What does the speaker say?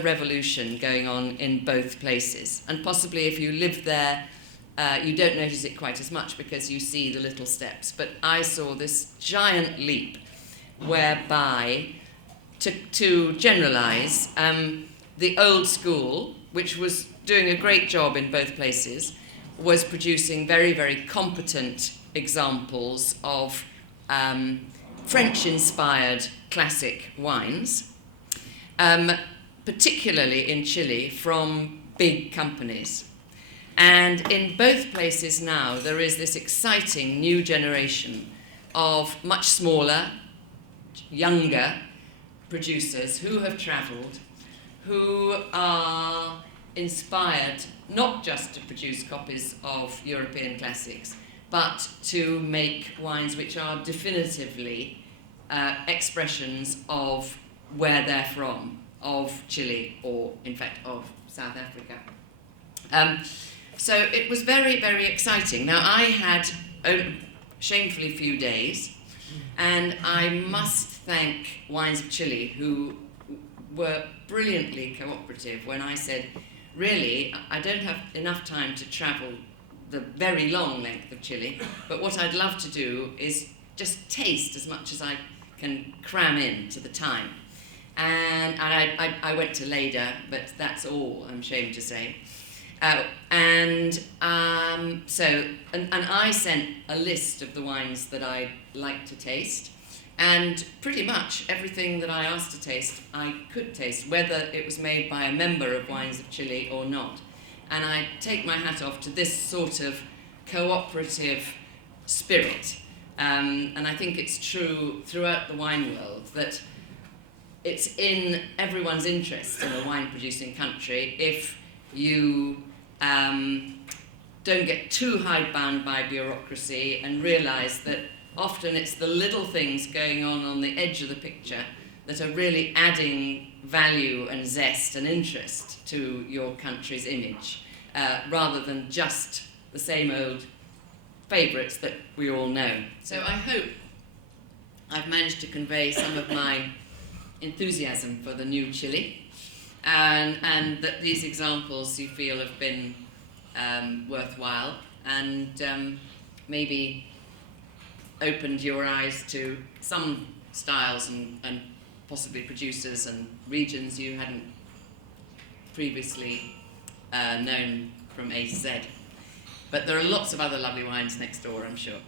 a revolution going on in both places. And possibly if you live there, you don't notice it quite as much because you see the little steps. But I saw this giant leap whereby, to generalise, the old school, which was doing a great job in both places, was producing very, very competent examples of French-inspired classic wines, particularly in Chile from big companies. And in both places now, there is this exciting new generation of much smaller, younger producers who have travelled, who are inspired not just to produce copies of European classics, but to make wines which are definitively expressions of where they're from, of Chile, or in fact of South Africa. So it was very, very exciting. Now I had shamefully few days, and I must thank Wines of Chile, who were brilliantly cooperative when I said, really, I don't have enough time to travel the very long length of Chile, but what I'd love to do is just taste as much as I can cram in to the time. And I went to Lleida, but that's all, I'm ashamed to say. And I sent a list of the wines that I'd like to taste, and pretty much everything that I asked to taste, I could taste, whether it was made by a member of Wines of Chile or not. And I take my hat off to this sort of cooperative spirit. And I think it's true throughout the wine world that it's in everyone's interest in a wine-producing country if you don't get too hidebound by bureaucracy and realise that often it's the little things going on the edge of the picture that are really adding value and zest and interest to your country's image, rather than just the same old favourites that we all know. So I hope I've managed to convey some of my enthusiasm for the new Chile, and that these examples you feel have been worthwhile, and maybe opened your eyes to some styles and possibly producers and regions you hadn't previously known from A to Z. But there are lots of other lovely wines next door, I'm sure.